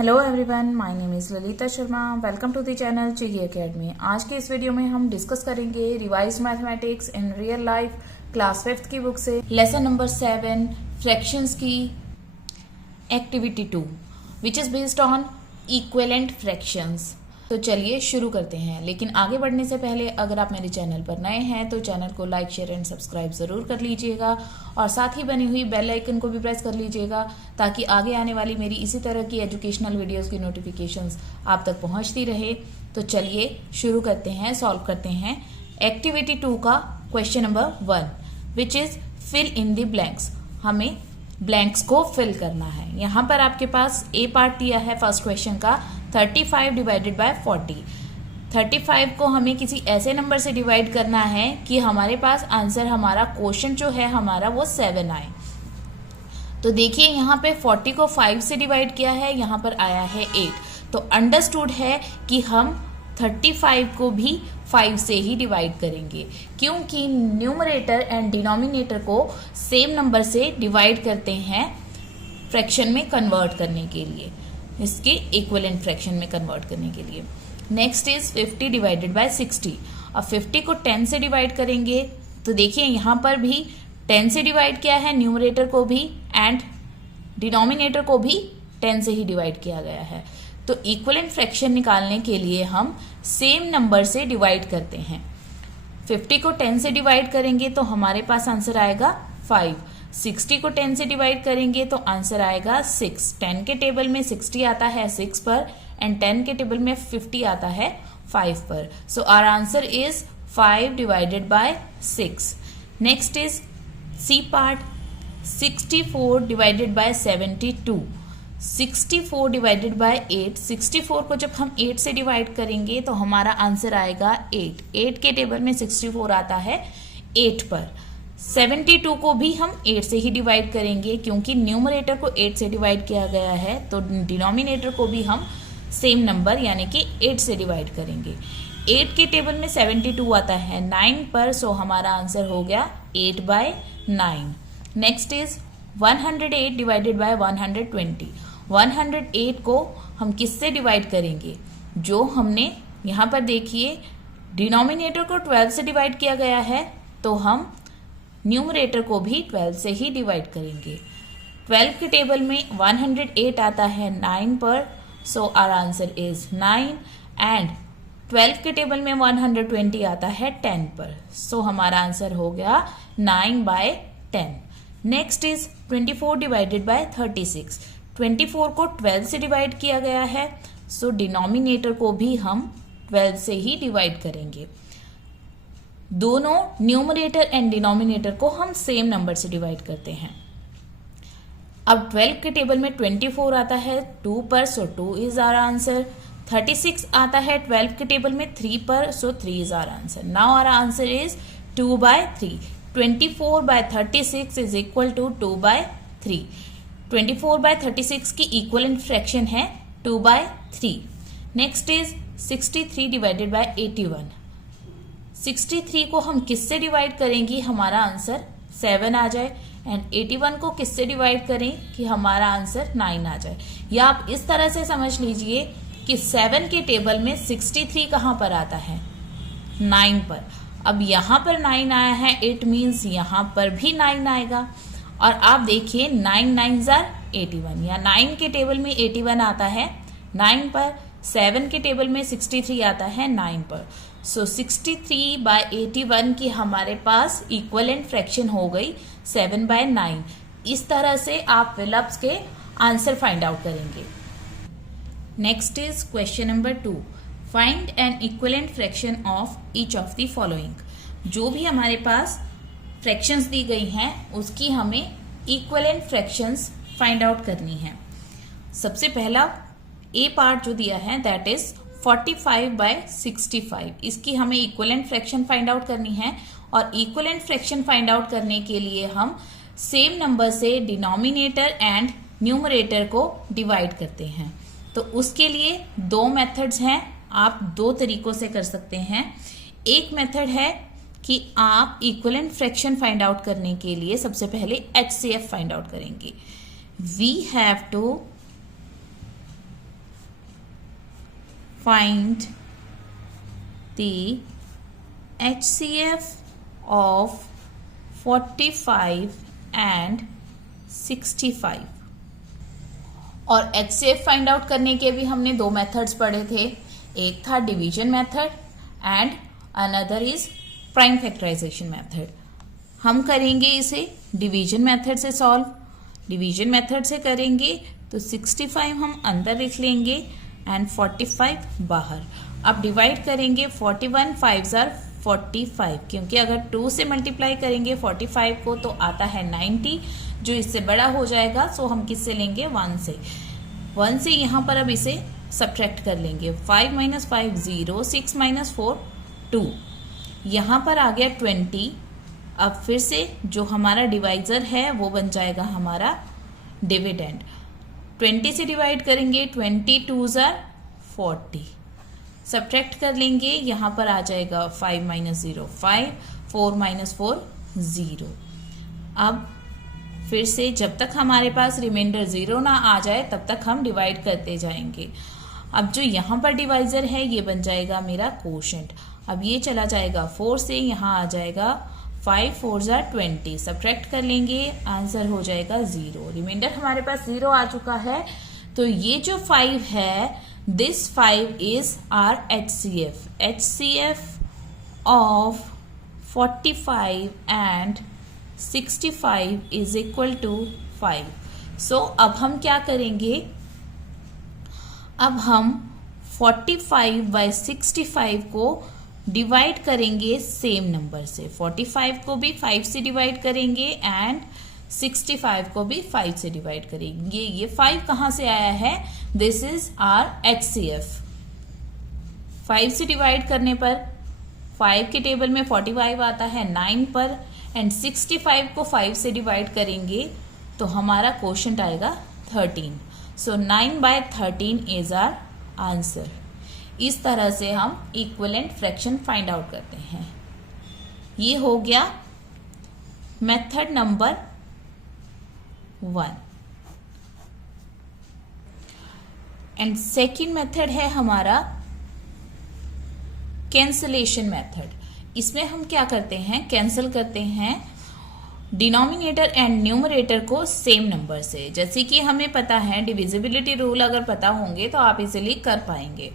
Hello everyone, my name is Lalita Sharma. Welcome to the channel Chigi academy. आज के इस video में हम डिस्कस करेंगे revise mathematics in real life class 5th की बुक से लेसन नंबर 7 फ्रैक्शंस की activity 2 which is based on equivalent fractions. तो चलिए शुरू करते हैं। लेकिन आगे बढ़ने से पहले अगर आप मेरे चैनल पर नए हैं तो चैनल को लाइक शेयर एंड सब्सक्राइब ज़रूर कर लीजिएगा और साथ ही बनी हुई बेल आइकन को भी प्रेस कर लीजिएगा ताकि आगे आने वाली मेरी इसी तरह की एजुकेशनल वीडियोस की नोटिफिकेशंस आप तक पहुंचती रहे। तो चलिए शुरू करते हैं, सॉल्व करते हैं एक्टिविटी 2 का question number 1 which is fill in the blanks. हमें ब्लैंक्स को फिल करना है। यहाँ पर आपके पास ए पार्ट दिया है फर्स्ट क्वेश्चन का 35 डिवाइडेड बाय 40। 35 को हमें किसी ऐसे नंबर से डिवाइड करना है कि हमारे पास आंसर, हमारा क्वेश्चन जो है हमारा वो 7 आए। तो देखिए यहाँ पे 40 को 5 से डिवाइड किया है, यहाँ पर आया है 8। तो अंडरस्टूड है कि हम 35 को भी 5 से ही डिवाइड करेंगे क्योंकि न्यूमरेटर एंड डिनोमिनेटर को सेम नंबर से डिवाइड करते हैं फ्रैक्शन में कन्वर्ट करने के लिए, इसके इक्विवेलेंट फ्रैक्शन में कन्वर्ट करने के लिए। Next is 50 divided bye 60। अब 50 को 10 से डिवाइड करेंगे तो देखिए यहाँ पर भी 10 से डिवाइड किया है, न्यूमरेटर को भी एंड डिनोमिनेटर को भी 10 से ही डिवाइड किया गया है। तो इक्विवेलेंट फ्रैक्शन निकालने के लिए हम सेम नंबर से डिवाइड करते हैं। 50 को 10 से डिवाइड करेंगे तो हमारे पास आंसर आएगा 5। 60 को 10 से डिवाइड करेंगे तो आंसर आएगा 6। 10 के टेबल में 60 आता है 6 पर एंड 10 के टेबल में 50 आता है 5 पर। So our answer is 5 divided by 6। Next is C part 64 divided by 72। 64 divided by 8। 64 को जब हम 8 से डिवाइड करेंगे तो हमारा आंसर आएगा 8। 8 के टेबल में 64 आता है 8 पर। 72 को भी हम 8 से ही डिवाइड करेंगे क्योंकि न्यूमरेटर को 8 से डिवाइड किया गया है, तो डिनोमिनेटर को भी हम सेम नंबर यानी कि 8 से डिवाइड करेंगे। 8 के टेबल में 72 आता है 9 पर, सो हमारा आंसर हो गया 8 by 9। Next is 108 divided by 120। 108 को हम किससे डिवाइड करेंगे? जो हमने यहाँ पर देखिए डिनोमिनेटर को 12 से डिवाइड किया गया है तो हम न्यूमरेटर को भी 12 से ही डिवाइड करेंगे। 12 के टेबल में 108 आता है 9 पर, so our answer is 9 and 12 के टेबल में 120 आता है 10 पर, सो हमारा आंसर हो गया 9 by 10। Next is 24 divided by 36। 24 को 12 से डिवाइड किया गया है, सो डिनोमिनेटर को भी हम 12 से ही डिवाइड करेंगे। दोनों न्यूमरेटर एंड डिनोमिनेटर को हम सेम नंबर से डिवाइड करते हैं। अब 12 के टेबल में 24 आता है 2 पर, सो 2 इज आवर आंसर। 36 आता है 12 के टेबल में 3 पर, so 3 is our answer. Now our answer is 2 by 3। 24 by 36 is equal to 2 by 3। 24 by 36 की इक्विवेलेंट फ्रैक्शन है 2 by 3। Next is 63 divided by 81। 63 को हम किससे डिवाइड करेंगे? हमारा आंसर 7 आ जाए एंड 81 को किससे डिवाइड करें कि हमारा आंसर 9 आ जाए। या आप इस तरह से समझ लीजिए कि 7 के टेबल में 63 कहाँ पर आता है? 9 पर। अब यहाँ पर 9 आया है, इट मीन्स यहाँ पर भी 9 आएगा। और आप देखिए 9 9 जार 81, या 9 के टेबल में 81 आता है 9 पर, 7 के टेबल में 63 आता है 9 पर। सो 63 बाय 81 की हमारे पास इक्विवेलेंट फ्रैक्शन हो गई 7 बाय 9। इस तरह से आप फिलअप्स के आंसर फाइंड आउट करेंगे। Next is question number 2 find N equivalent fraction of each of the following. जो भी हमारे पास फ्रैक्शंस दी गई हैं उसकी हमें इक्विवेलेंट फ्रैक्शंस फाइंड आउट करनी है। सबसे पहला ए पार्ट जो दिया है दैट इज 45 बाय 65। इसकी हमें इक्विवेलेंट फ्रैक्शन फाइंड आउट करनी है और इक्विवेलेंट फ्रैक्शन फाइंड आउट करने के लिए हम सेम नंबर से डिनोमिनेटर एंड न्यूमरेटर को डिवाइड करते हैं। तो उसके लिए दो मेथड्स हैं, आप दो तरीकों से कर सकते हैं। एक मेथड है कि आप इक्विवेलेंट फ्रैक्शन फाइंड आउट करने के लिए सबसे पहले HCF फाइंड आउट करेंगे। We have to find the HCF of 45 and 65। और HCF फाइंड आउट करने के भी हमने दो मेथड्स पढ़े थे, एक था division method and another is prime factorisation method. हम करेंगे इसे डिवीजन मेथड से सॉल्व। डिवीजन मेथड से करेंगे तो 65 हम अंदर लिख लेंगे एंड 45 बाहर। अब डिवाइड करेंगे 41 5 जार 45, क्योंकि अगर 2 से मल्टीप्लाई करेंगे 45 को तो आता है 90, जो इससे बड़ा हो जाएगा। सो हम किससे लेंगे? 1 से। 1 से यहाँ पर अब इसे सब्ट्रैक्ट कर लेंगे। 5 - 5 0, 6 - 4 2, यहाँ पर आ गया 20। अब फिर से जो हमारा डिवाइजर है वो बन जाएगा हमारा डिविडेंड। 20 से डिवाइड करेंगे, 20 2 जार 40, सब्ट्रैक्ट कर लेंगे, यहाँ पर आ जाएगा 5 - 0 5, 4 - 4 0। अब फिर से जब तक हमारे पास रिमाइंडर 0 ना आ जाए तब तक हम डिवाइड करते जाएंगे। अब जो यहाँ पर डिवाइजर है ये बन जाएगा मेरा कोशेंट। अब ये चला जाएगा 4 से, यहाँ आ जाएगा 5 4 जार 20, सब्ट्रैक्ट कर लेंगे, आंसर हो जाएगा 0। रिमाइंडर हमारे पास 0 आ चुका है। तो ये जो 5 है, this 5 is our HCF। HCF of 45 and 65 is equal to 5। सो अब हम क्या करेंगे? अब हम 45/65 को डिवाइड करेंगे सेम नंबर से। 45 को भी 5 से डिवाइड करेंगे एंड 65 को भी 5 से डिवाइड करेंगे। ये 5 कहाँ से आया है? This is our HCF। 5 से डिवाइड करने पर 5 के टेबल में 45 आता है 9 पर, एंड 65 को 5 से डिवाइड करेंगे तो हमारा क्वोशंट आएगा 13। सो 9/13 इज आर आंसर। इस तरह से हम इक्विवेलेंट फ्रैक्शन फाइंड आउट करते हैं। ये हो गया method number 1। And second method है हमारा कैंसलेशन मेथड। इसमें हम क्या करते हैं? कैंसिल करते हैं डिनोमिनेटर एंड न्यूमरेटर को सेम नंबर से। जैसे कि हमें पता है डिविजिबिलिटी रूल, अगर पता होंगे तो आप इजीली कर पाएंगे।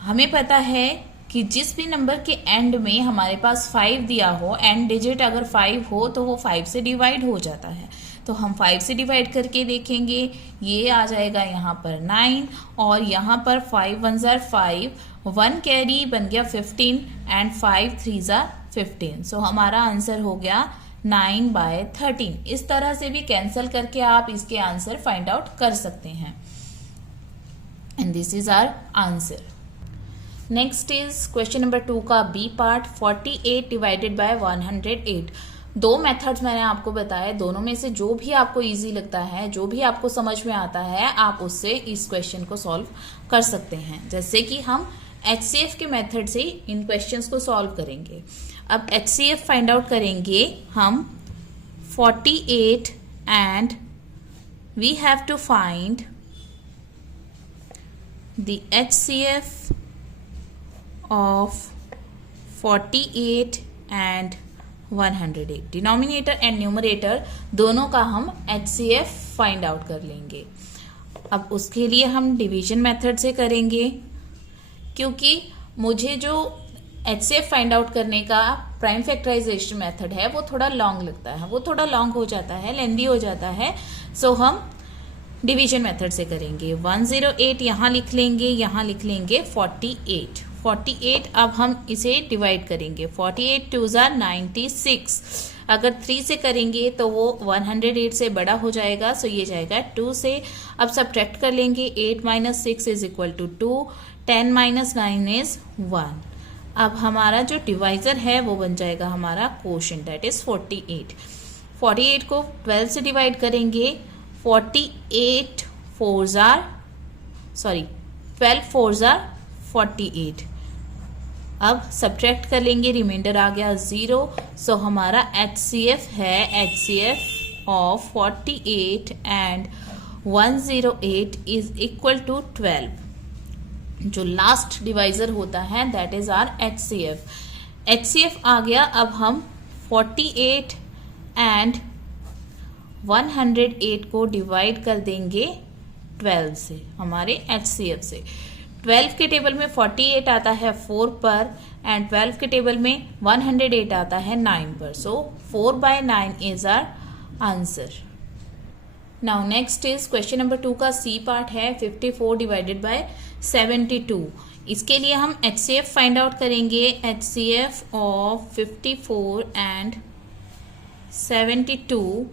हमें पता है कि जिस भी नंबर के एंड में हमारे पास 5 दिया हो, एंड डिजिट अगर 5 हो तो वो 5 से डिवाइड हो जाता है। तो हम 5 से डिवाइड करके देखेंगे, ये आ जाएगा यहाँ पर 9, और यहाँ पर 5 1 जार 5, 1 कैरी बन गया 15 एंड 5 3 जार 15। सो हमारा आंसर हो गया 9/13। इस तरह से भी कैंसिल करके आप इसके आंसर फाइंड आउट कर सकते हैं। And this is our answer. Next is question number 2 का बी पार्ट, 48 डिवाइडेड बाय 108। दो मेथड्स मैंने आपको बताया, दोनों में से जो भी आपको इजी लगता है, जो भी आपको समझ में आता है, आप उससे इस क्वेश्चन को सॉल्व कर सकते हैं। जैसे कि हम HCF के मेथड से इन क्वेश्चंस को सॉल्व करेंगे। अब HCF फाइंड आउट करेंगे हम 48 and we have to find the HCF of 48 and 108। Denominator and numerator दोनों का हम HCF फाइंड आउट कर लेंगे। अब उसके लिए हम डिवीजन मेथड से करेंगे, क्योंकि मुझे जो HCF फाइंड आउट करने का प्राइम फैक्टराइजेशन मेथड है वो थोड़ा लॉन्ग लगता है, वो थोड़ा लॉन्ग हो जाता है, लेंदी हो जाता है। सो हम डिवीजन मेथड से करेंगे। 108 यहाँ लिख लेंगे, यहाँ लिख लेंगे 48। 48 अब हम इसे डिवाइड करेंगे। 48 2 जार 96। अगर 3 से करेंगे तो वो 108 से बड़ा हो जाएगा, सो ये जाएगा 2 से। अब सब्ट्रैक्ट कर लेंगे, 8 - 6 इज इक्वल टू 2, 10 - 9 इज 1। अब हमारा जो डिवाइजर है वो बन जाएगा हमारा क्वोशंट, दैट इज 48। 48 को 12 से डिवाइड करेंगे, 12 4 जार 48। अब सब्ट्रैक्ट कर लेंगे, रिमाइंडर आ गया 0। सो हमारा HCF है HCF of 48 and 108 is equal to 12। जो लास्ट डिवाइजर होता है that is our HCF। HCF आ गया। अब हम 48 एंड 108 को डिवाइड कर देंगे 12 से, हमारे HCF से। 12 के टेबल में 48 आता है 4 पर एंड 12 के टेबल में 108 आता है 9 पर। So 4/9 is our answer. Now next is question number 2 का C पार्ट है 54 डिवाइडेड बाय 72। इसके लिए हम HCF फाइंड आउट करेंगे। HCF ऑफ 54 एंड 72,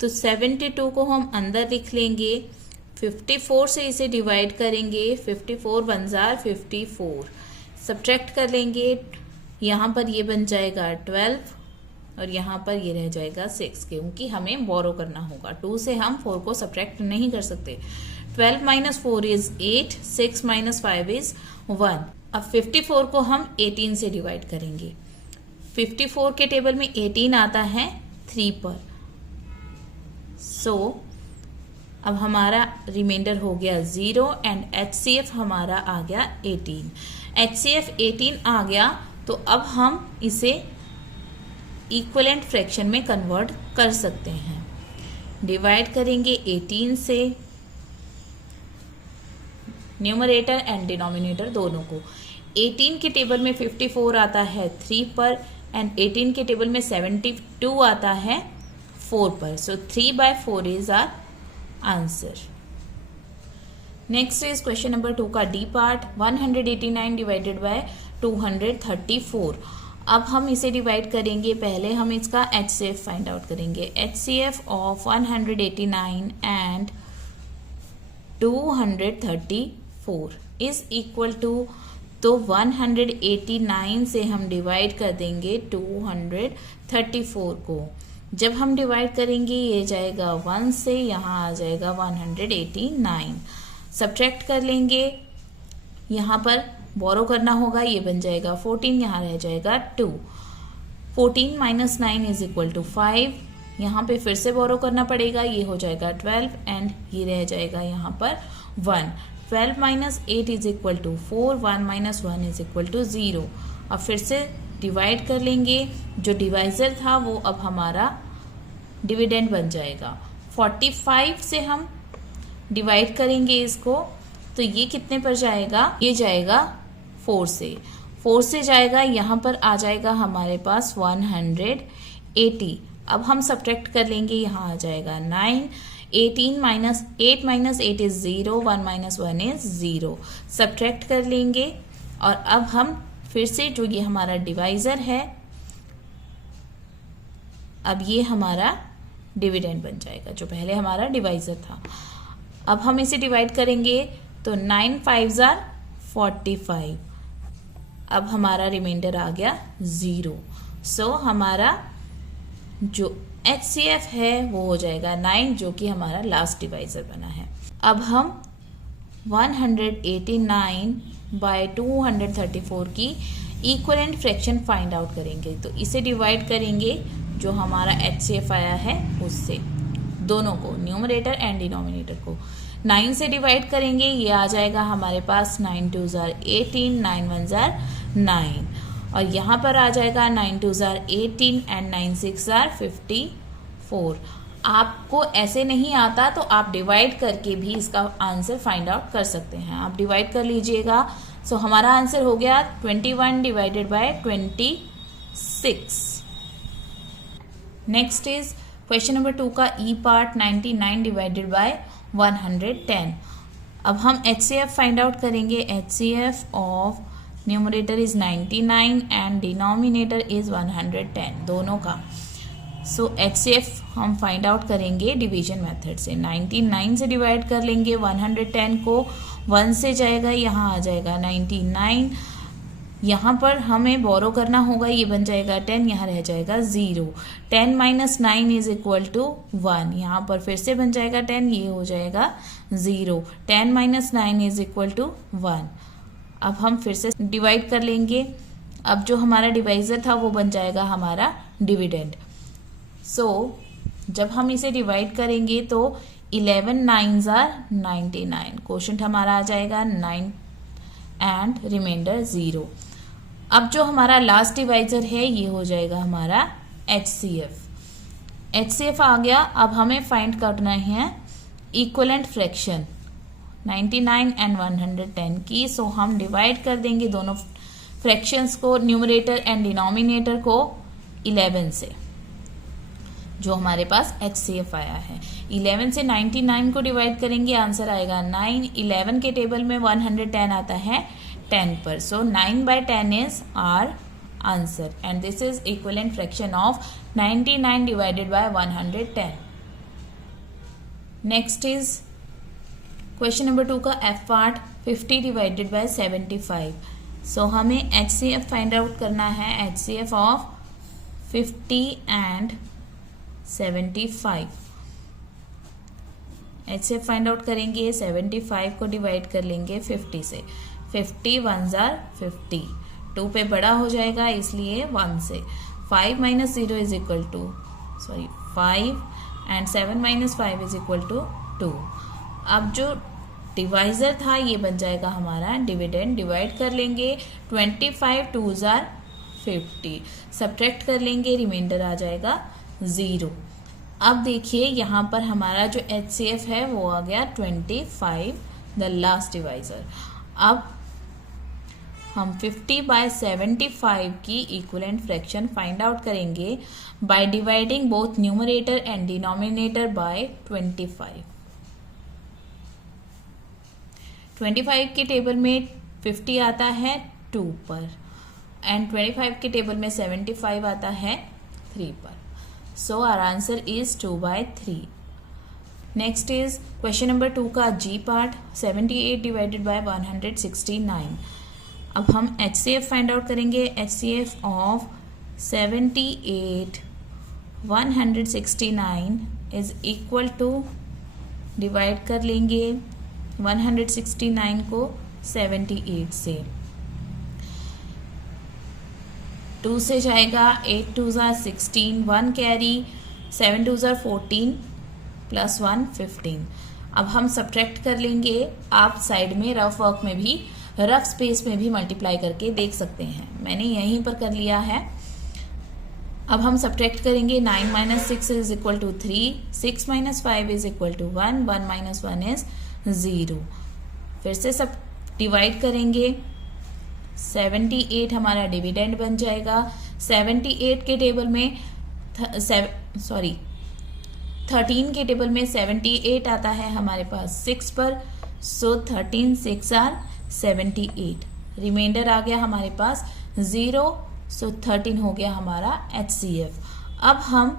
तो 72 को हम अंदर लिख लेंगे, 54 से इसे डिवाइड करेंगे, 54 1 जार 54, सब्ट्रैक्ट कर लेंगे, यहाँ पर ये बन जाएगा 12 और यहाँ पर ये रह जाएगा 6, क्योंकि हमें बोरो करना होगा। 2 से हम 4 को सब्ट्रैक्ट नहीं कर सकते। 12 माइनस 4 इज 8, 6 माइनस 5 इज 1। अब 54 को हम 18 से डिवाइड करेंगे। 54 के टेबल में 18 आता है 3 पर। सो अब हमारा रिमाइंडर हो गया 0 एंड HCF हमारा आ गया 18। HCF 18 आ गया, तो अब हम इसे इक्विवेलेंट फ्रैक्शन में कन्वर्ट कर सकते हैं। डिवाइड करेंगे 18 से, न्यूमरेटर एंड डिनोमिनेटर दोनों को। 18 के टेबल में 54 आता है 3 पर एंड 18 के टेबल में 72 आता है 4 पर। So 3/4 is our answer. Next is question number 2 का D पार्ट 189 डिवाइडेड बाय 234। अब हम इसे डिवाइड करेंगे। पहले हम इसका HCF फाइंड आउट करेंगे। HCF of 189 and 234 is equal to, तो 189 से हम डिवाइड कर देंगे 234 को। जब हम डिवाइड करेंगे ये जाएगा 1 से, यहाँ आ जाएगा 189, सब्ट्रैक्ट कर लेंगे, यहाँ पर बोरो करना होगा, ये बन जाएगा 14, यहाँ रह जाएगा 2। 14 माइनस 9 इज इक्वल टू 5, यहाँ पे फिर से बोरो करना पड़ेगा, ये हो जाएगा 12 एंड ये रह जाएगा यहाँ पर 1। 12 minus 8 is equal to 4, 1 minus 1 is equal to 0। अब फिर से डिवाइड कर लेंगे, जो डिवाइजर था वो अब हमारा डिविडेंड बन जाएगा। 45 से हम डिवाइड करेंगे इसको, तो ये कितने पर जाएगा, ये जाएगा 4 से। 4 से जाएगा, यहाँ पर आ जाएगा हमारे पास 180। अब हम सब्ट्रैक्ट कर लेंगे, यहाँ आ जाएगा 9। 18 minus 8 minus 8 is 0, 1 minus 1 is 0, subtract कर लेंगे। और अब हम फिर से जो ये हमारा डिवाइजर है, अब ये हमारा डिविडेंड बन जाएगा, जो पहले हमारा डिवाइजर था। अब हम इसे डिवाइड करेंगे, तो 9 5 आर 45। अब हमारा रिमाइंडर आ गया 0। सो हमारा जो HCF है वो हो जाएगा 9, जो कि हमारा लास्ट डिवाइजर बना है। अब हम 189 बाय 234 की इक्विवेलेंट फ्रैक्शन फाइंड आउट करेंगे। तो इसे डिवाइड करेंगे जो हमारा HCF आया है उससे, दोनों को, न्यूमरेटर एंड डिनोमिनेटर को। 9 से डिवाइड करेंगे, ये आ जाएगा हमारे पास 9 2 जार 18, 9 1 जार 9, और यहाँ पर आ जाएगा 9 2 जार 18 एंड 9 6 जार 54। आपको ऐसे नहीं आता तो आप डिवाइड करके भी इसका आंसर फाइंड आउट कर सकते हैं। आप डिवाइड कर लीजिएगा। सो हमारा आंसर हो गया 21 divided by 26। Next is question number 2 का E पार्ट 99 डिवाइडेड बाय 110। अब हम HCF फाइंड आउट करेंगे। HCF of numerator is 99 and denominator is 110, दोनों का। सो HCF हम फाइंड आउट करेंगे डिवीजन मेथड से। 99 से डिवाइड कर लेंगे 110 को, 1 से जाएगा, यहाँ आ जाएगा 99, यहाँ पर हमें बोरो करना होगा, ये बन जाएगा 10, यहाँ रह जाएगा 0। 10 माइनस 9 इज इक्वल टू 1, यहाँ पर फिर से बन जाएगा 10, ये हो जाएगा 0। 10 माइनस 9 इज इक्वल टू 1। अब हम फिर से डिवाइड कर लेंगे। अब जो हमारा डिवाइजर था वो बन जाएगा हमारा डिविडेंड। सो जब हम इसे डिवाइड करेंगे तो 11 9s आर 99, क्वोशंट हमारा आ जाएगा 9 एंड रिमाइंडर 0। अब जो हमारा लास्ट डिवाइजर है ये हो जाएगा हमारा HCF। HCF आ गया। अब हमें फाइंड करना है इक्वलेंट फ्रैक्शन 99 एंड 110 की। सो हम डिवाइड कर देंगे दोनों फ्रैक्शंस को, न्यूमरेटर एंड डिनोमिनेटर को 11 से, जो हमारे पास HCF आया है। 11 से 99 को डिवाइड करेंगे, आंसर आएगा 9। 11 के टेबल में 110 आता है 10 पर, so 9/10 is our answer and this is equivalent fraction of 99 divided by 110। Next is question number 2 का F part, 50 divided by 75। So हमें HCF फाइंड आउट करना है, HCF of 50 and 75। HCF find out करेंगे, 75 को डिवाइड कर लेंगे 50 से। 50 1s are 50, 2 पे बड़ा हो जाएगा इसलिए 1 से। 5 minus 0 is equal to 5 and 7 minus 5 is equal to 2। अब जो डिवाइजर था ये बन जाएगा हमारा डिविडेंड। डिवाइड कर लेंगे, 25 2s are 50, सब्ट्रैक्ट कर लेंगे, रिमाइंडर आ जाएगा 0। अब देखिए यहाँ पर हमारा जो HCF है वो आ गया 25, द लास्ट डिवाइजर। अब हम 50/75 की इक्विवेलेंट फ्रैक्शन फाइंड आउट करेंगे by dividing both numerator and denominator by 25। 25 के टेबल में 50 आता है 2 पर एंड 25 के टेबल में 75 आता है 3 पर। So our answer is 2/3. Next is question number 2 का G part, 78 divided by 169। अब हम HCF फाइंड आउट करेंगे, HCF of 78 169 is equal to, divide कर लेंगे 169 को 78 से। 2 से जाएगा, 8 2s are 16, 1 carry, 7 2s are 14 plus 1 15। अब हम सब्ट्रैक्ट कर लेंगे। आप साइड में रफ वर्क में भी, रफ स्पेस में भी मल्टीप्लाई करके देख सकते हैं, मैंने यहीं पर कर लिया है। अब हम सब्ट्रैक्ट करेंगे, 9 minus 6 is equal to 3, 6 minus 5 is equal to 1, 1 minus 1 is 0। फिर से सब डिवाइड करेंगे, 78 हमारा डिविडेंड बन जाएगा। 78 के टेबल में 13 के टेबल में 78 आता है हमारे पास 6 पर, सो 13 6 are 78, रिमाइंडर आ गया हमारे पास 0, सो 13 हो गया हमारा HCF। अब हम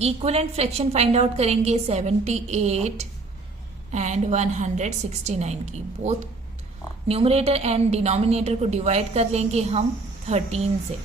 इक्विवेलेंट फ्रैक्शन फाइंड आउट करेंगे 78 एंड 169 की। बोथ न्यूमरेटर एंड डिनोमिनेटर को डिवाइड कर लेंगे हम 13 से।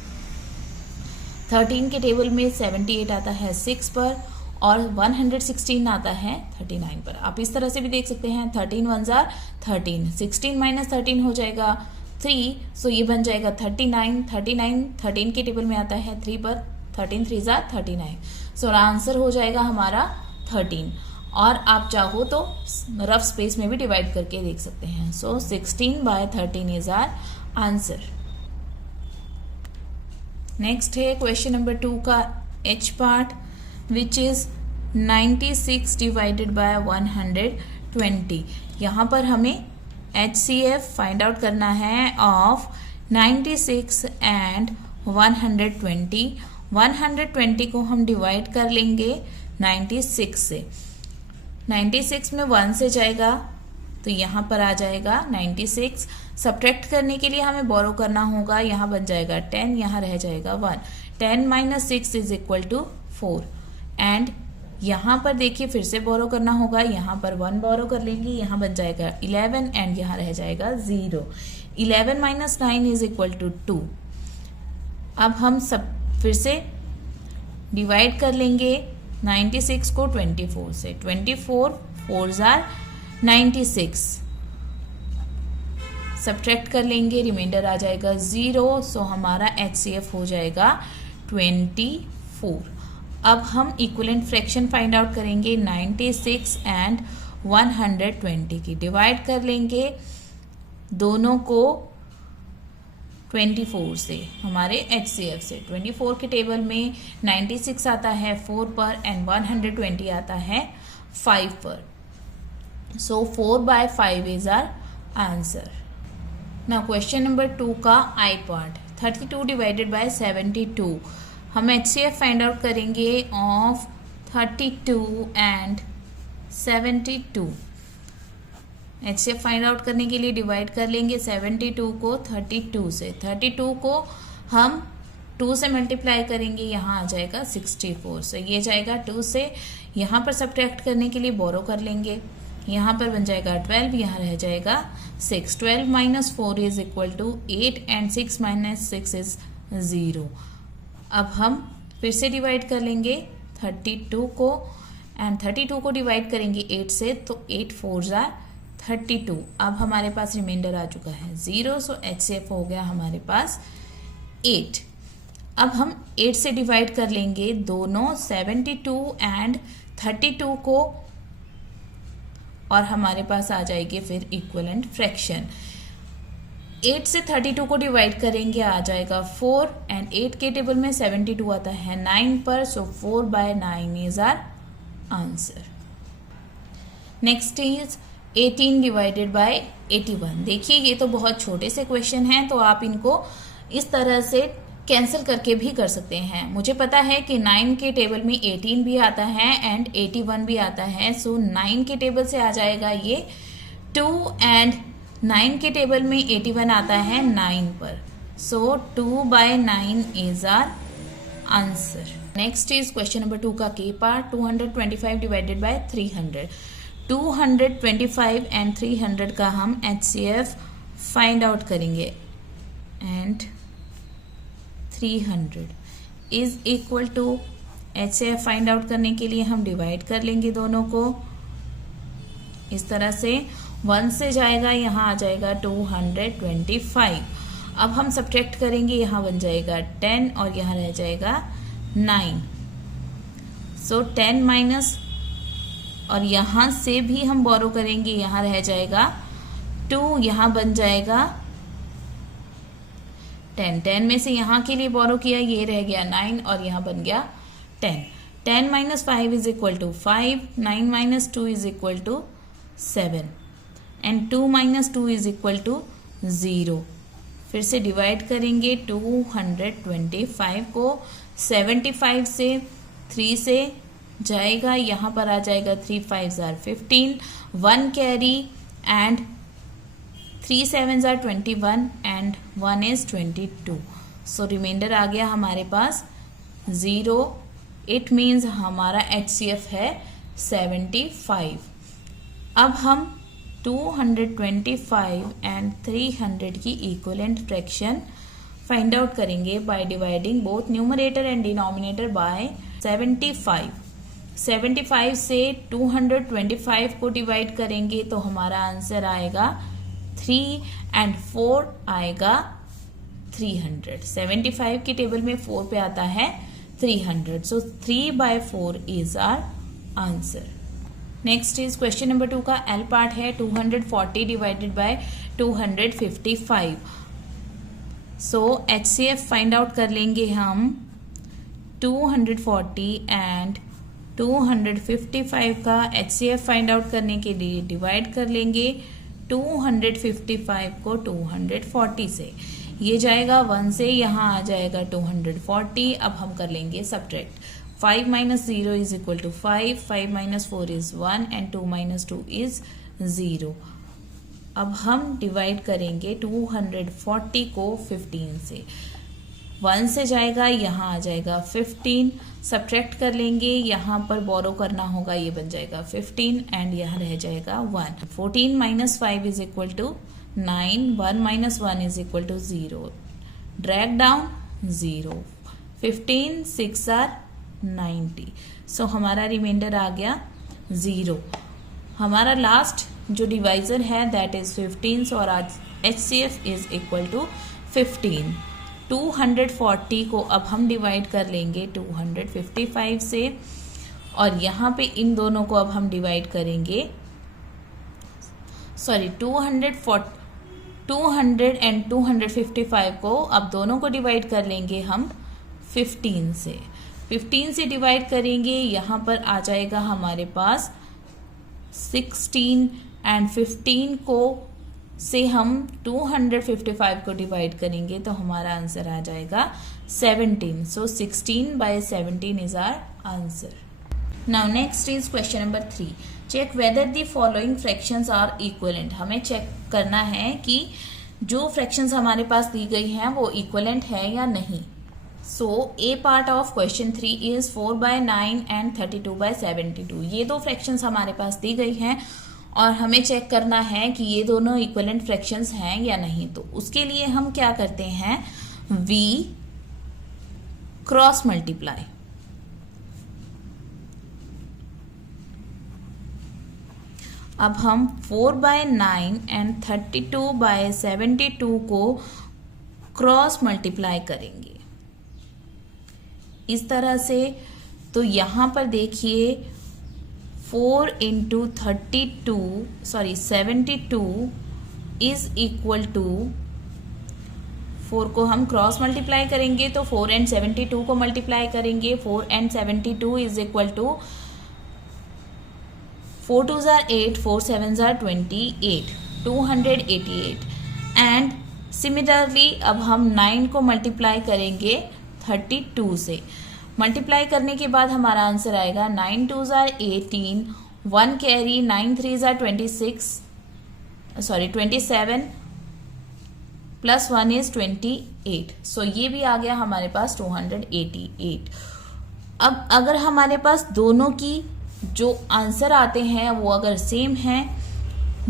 13 के टेबल में 78 आता है 6 पर और 116 आता है 39 पर। आप इस तरह से भी देख सकते हैं, 13 1s are 13, 16 minus 13 हो जाएगा 3, सो ये बन जाएगा 39। 39 13 के टेबल में आता है 3 पर, 13 3s are 39, सो आंसर हो जाएगा हमारा 13। और आप चाहो तो रफ स्पेस में भी डिवाइड करके देख सकते हैं। सो 16/13 इज आवर आंसर। नेक्स्ट है क्वेश्चन नंबर 2 का H part, which is 96 divided by 120। यहाँ पर हमें HCF फाइंड आउट करना है ऑफ 96 एंड 120। 120 को हम डिवाइड कर लेंगे 96 से। 96 में 1 से जाएगा तो यहाँ पर आ जाएगा 96। सब्ट्रैक्ट करने के लिए हमें बोरो करना होगा, यहाँ बन जाएगा 10, यहाँ रह जाएगा 1। 10 minus 6 is equal to 4 and यहाँ पर देखिए फिर से बोरो करना होगा, यहाँ पर 1 बोरो कर लेंगे, यहाँ बन जाएगा 11 एंड यहाँ रह जाएगा 0। 11 minus 9 is equal to 2। अब हम सब फिर से डिवाइड कर लेंगे 96 को 24 से। 24 4s are 96, सब्ट्रैक्ट कर लेंगे, रिमाइंडर आ जाएगा 0, सो हमारा HCF हो जाएगा 24। अब हम इक्विवेलेंट फ्रैक्शन फाइंड आउट करेंगे 96 एंड 120 की। डिवाइड कर लेंगे दोनों को 24 से, हमारे HCF से 24 के टेबल में 96 आता है 4 पर एंड 120 आता है 5 पर. So 4/5 is our answer. Now question number 2 का आई पार्ट. 32 divided by 72. हम HCF फाइंड आउट करेंगे of 32 and 72. HCF find out करने के लिए डिवाइड कर लेंगे 72 को 32 से. 32 को हम 2 से मल्टीप्लाई करेंगे, यहाँ आ जाएगा 64. सो ये जाएगा 2 से. यहाँ पर सब्ट्रैक्ट करने के लिए बोरो कर लेंगे, यहाँ पर बन जाएगा 12, यहाँ रह जाएगा 6. 12 minus 4 is equal to 8 and 6 minus 6 is 0. अब हम फिर से डिवाइड कर लेंगे 32 को एंड 32 को डिवाइड करेंगे 8 से, तो 8 4 जार 32. अब हमारे पास रिमाइंडर आ चुका है 0. सो HCF हो गया हमारे पास 8. अब हम 8 से डिवाइड कर लेंगे दोनों 72 एंड 32 को और हमारे पास आ जाएगी फिर इक्विवेलेंट फ्रैक्शन. 8 से 32 को डिवाइड करेंगे, आ जाएगा 4 एंड 8 के टेबल में 72 आता है 9 पर. So 4/9 is our answer. Next is 18 divided by 81. देखिए ये तो बहुत छोटे से क्वेश्चन हैं, तो आप इनको इस तरह से कैंसिल करके भी कर सकते हैं. मुझे पता है कि 9 के टेबल में 18 भी आता है एंड 81 भी आता है. सो 9 के टेबल से आ जाएगा ये 2 एंड 9 के टेबल में 81 आता है 9 पर. So 2/9 is our answer. Next is question number 2 का के पार्ट. 225 divided by 300. 225 एंड 300 का हम HCF फाइंड आउट करेंगे and 300 is equal to HCF find out करने के लिए हम डिवाइड कर लेंगे दोनों को इस तरह से. 1 से जाएगा, यहाँ आ जाएगा 225. अब हम सब्ट्रैक्ट करेंगे, यहाँ बन जाएगा 10 और यहाँ रह जाएगा 9. सो 10 माइनस और यहाँ से भी हम बोरो करेंगे, यहाँ रह जाएगा 2, यहाँ बन जाएगा 10. 10 में से यहाँ के लिए बोरो किया, ये रह गया 9 और यहाँ बन गया 10. 10 minus 5 is equal to 5. 9 minus 2 is equal to 7 and 2 minus 2 is equal to 0. फिर से डिवाइड करेंगे 225 को 75 से, 3 से जाएगा, यहाँ पर आ जाएगा 3 5 are 15, 1 carry and 3 7 are 21 and 1 is 22. So remainder आ गया हमारे पास 0. इट मीन्स हमारा HCF है 75. अब हम 225 एंड 300 की इक्विवेलेंट फ्रैक्शन फाइंड आउट करेंगे by dividing both numerator and denominator by 75. 75 से 225 को डिवाइड करेंगे तो हमारा आंसर आएगा 3 एंड 4 आएगा 300. 75 के टेबल में 4 पे आता है 300. So 3/4 is our answer. Next is question number 2 का एल पार्ट है. 240 divided by 255. So HCF find out कर लेंगे हम 240 एंड 255 का HCF फाइंड आउट करने के लिए डिवाइड कर लेंगे 255 को 240 से. ये जाएगा 1 से, यहाँ आ जाएगा 240. अब हम कर लेंगे subtract. 5 minus 0 is equal to 5. 5 minus 4 is 1 and 2 minus 2 is 0. अब हम डिवाइड करेंगे 240 को 15 से. 1 से जाएगा, यहाँ आ जाएगा 15. सब्ट्रैक्ट कर लेंगे, यहाँ पर बोरो करना होगा, ये बन जाएगा 15 एंड यहाँ रह जाएगा 1. 14 minus 5 is equal to 9. 1 minus 1 is equal to 0. Drag down 0. 15 6 are 90. So हमारा रिमाइंडर आ गया 0. हमारा लास्ट जो डिवाइजर है दैट इज 15. सो और HCF इज इक्वल टू 15. 240 को अब हम डिवाइड कर लेंगे 255 से और यहाँ पे इन दोनों को अब हम डिवाइड करेंगे 240 200 एंड 255 को अब दोनों को डिवाइड कर लेंगे हम 15 से। 15 से डिवाइड करेंगे, यहाँ पर आ जाएगा हमारे पास 16 एंड 15 को से हम 255 को डिवाइड करेंगे तो हमारा आंसर आ जाएगा 17। So 16/17 is our answer. Now next is question number 3। Check whether the following fractions are equivalent. हमें चेक करना है कि जो फ्रैक्शंस हमारे पास दी गई हैं वो इक्विवेलेंट है या नहीं। So a part of question 3 is 4/9 and 32/72। ये दो फ्रैक्शंस हमारे पास दी गई हैं और हमें चेक करना है कि ये दोनों इक्विवेलेंट फ्रैक्शंस हैं या नहीं। तो उसके लिए हम क्या करते हैं, वी क्रॉस मल्टीप्लाई। अब हम 4/9 एंड 32/72 को क्रॉस मल्टीप्लाई करेंगे इस तरह से। तो यहां पर देखिए 4 इंटू 72 इज इक्वल टू 4 को हम क्रॉस मल्टीप्लाई करेंगे तो 4 एंड 72 को मल्टीप्लाई करेंगे। 4 एंड 72 इज इक्वल टू 4 2 जार 8, 4 7 जार 28, 288। एंड सिमिलरली अब हम 9 को मल्टीप्लाई करेंगे 32 से। मल्टीप्लाई करने के बाद हमारा आंसर आएगा 9 2 jar 18, 1 carry, 9 3 jar 27 plus 1 is 28। सो ये भी आ गया हमारे पास 288। अब अगर हमारे पास दोनों की जो आंसर आते हैं वो अगर सेम हैं,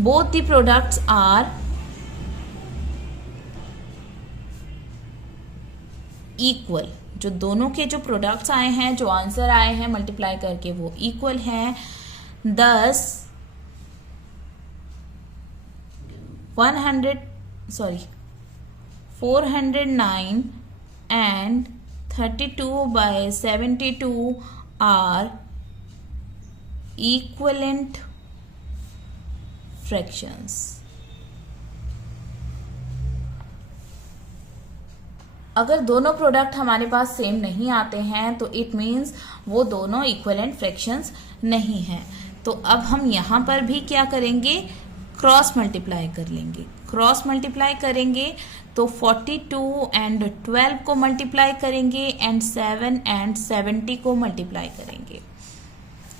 both the products are equal, जो दोनों के जो प्रोडक्ट्स आए हैं, जो आंसर आए हैं मल्टीप्लाई करके वो इक्वल हैं, thus 409 and 32/72 are equivalent fractions। अगर दोनों प्रोडक्ट हमारे पास सेम नहीं आते हैं तो इट मीन्स वो दोनों इक्विवेलेंट फ्रैक्शंस नहीं हैं। तो अब हम यहाँ पर भी क्या करेंगे, क्रॉस मल्टीप्लाई कर लेंगे। क्रॉस मल्टीप्लाई करेंगे तो 42 एंड 12 को मल्टीप्लाई करेंगे एंड 7 एंड 70 को मल्टीप्लाई करेंगे।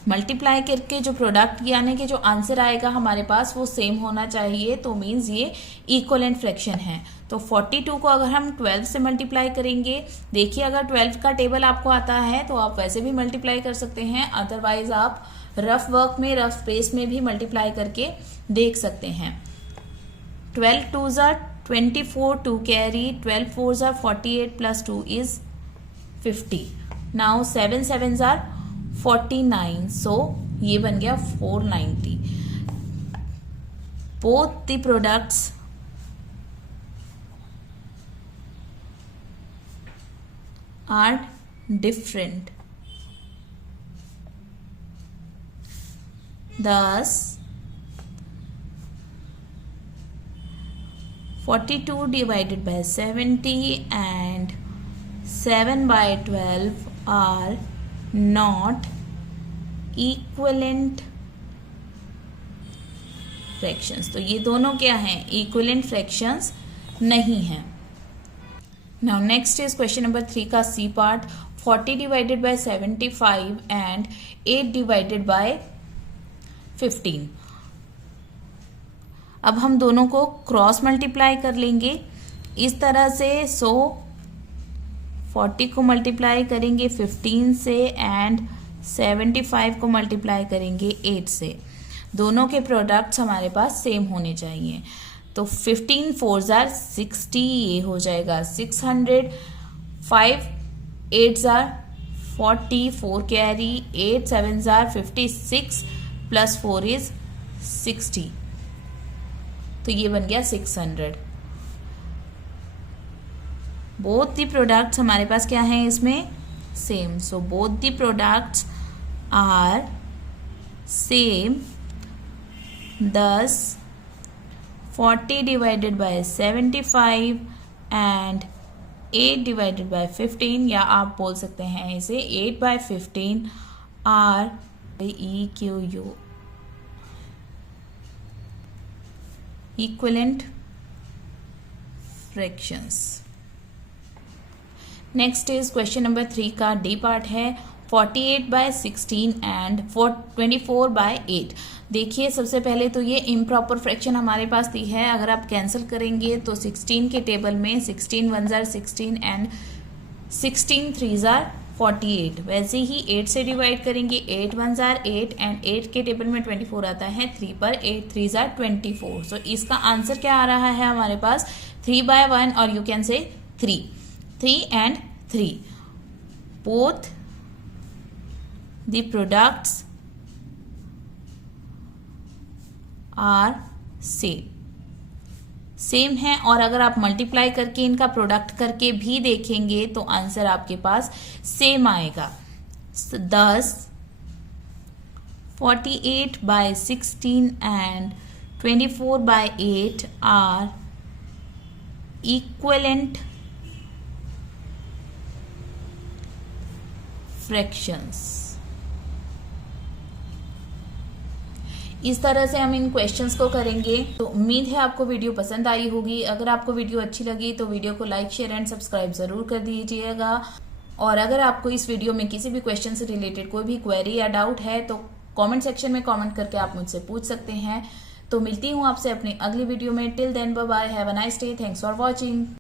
मल्टीप्लाई करके जो प्रोडक्ट यानी कि जो आंसर आएगा हमारे पास वो सेम होना चाहिए, तो मीन्स ये इक्विवेलेंट फ्रैक्शन है। तो 42 को अगर हम 12 से मल्टीप्लाई करेंगे, देखिए अगर 12 का टेबल आपको आता है तो आप वैसे भी मल्टीप्लाई कर सकते हैं, अदरवाइज आप रफ वर्क में, रफ स्पेस में भी मल्टीप्लाई करके देख सकते हैं। 12 2 jar 24, 2 carry, 12 4 jar 48 plus 2 is 50। Now 7 7 jar 49, सो ये बन गया 490। Both the products are different, thus 42 divided by 70 and 7/12 are not equivalent fractions। तो ये दोनों क्या हैं, equivalent fractions नहीं हैं। Now next is question number 3 का C part, 40 divided by 75 and 8 divided by 15। अब हम दोनों को क्रॉस मल्टीप्लाई कर लेंगे इस तरह से। सो 40 को मल्टीप्लाई करेंगे 15 से एंड 75 को मल्टीप्लाई करेंगे 8 से। दोनों के प्रोडक्ट्स हमारे पास सेम होने चाहिए। तो 15 4 जार 60, ये हो जाएगा 600। 5 8 jar 40, 4 carry, 8 7 jar 56 plus 4 is 60, तो ये बन गया 600। बोथ द प्रोडक्ट्स हमारे पास क्या है इसमें, same. So both the products are same, thus 40 divided by 75 and 8 divided by 15, या आप बोल सकते हैं इसे 8 by 15 are EQU equivalent fractions. Next is question number 3 का डी पार्ट है 48 बाय 16 एंड 24 बाय 8। देखिए सबसे पहले तो ये इम्प्रॉपर फ्रैक्शन हमारे पास दी है, अगर आप कैंसिल करेंगे तो 16 के टेबल में 16 1 जार 16 एंड 16 3 जार 48। वैसे ही 8 से डिवाइड करेंगे 8 1 जार 8 एंड 8 के टेबल में 24 आता है 3 पर, 8 3 जार 24। सो इसका आंसर क्या आ रहा है हमारे पास 3 बाय 1 और you can say 3 and 3 both the products are same है, और अगर आप मल्टीप्लाई करके इनका प्रोडक्ट करके भी देखेंगे तो आंसर आपके पास सेम आएगा। 10 48 by 16 and 24 by 8 are equivalent fractions. इस तरह से हम इन क्वेश्चंस को करेंगे। तो उम्मीद है आपको वीडियो पसंद आई होगी। अगर आपको वीडियो अच्छी लगी तो वीडियो को लाइक शेयर एंड सब्सक्राइब जरूर कर दीजिएगा। और अगर आपको इस वीडियो में किसी भी क्वेश्चन से रिलेटेड कोई भी क्वेरी या डाउट है तो कमेंट सेक्शन में कमेंट करके आप मुझसे पूछ सकते हैं। तो मिलती हूँ आपसे अपनी अगली वीडियो में। Till then bye bye, have a nice day, thanks for watching.